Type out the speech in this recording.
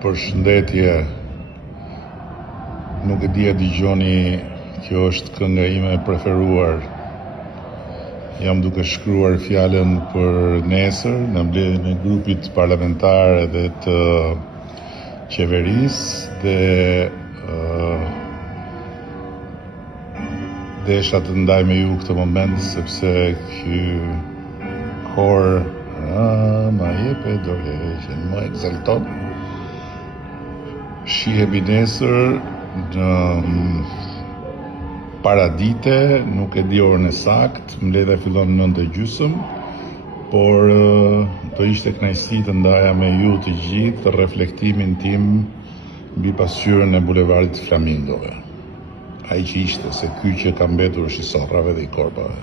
Përshëndetje, nuk e di a dëgjoni, kjo është kënga ime e preferuar. Jam duke shkruar fjalën për nesër në mbledhjen e grupit parlamentar edhe të qeverisë dhe desha të ndaj me ju këtë moment sepse ky kor ma jepe dorë që më ekzalton. Shihemi nesër në paradite, nuk e di orën e saktë, mbledhja fillon 9:30, por do ishte kënaqësi të ndaja me ju të gjithë reflektimin tim mbi pasqyrën e bulevardit Flamingove. Ai që ishte, se ky që ka mbetur është i sorrave dhe i korpave.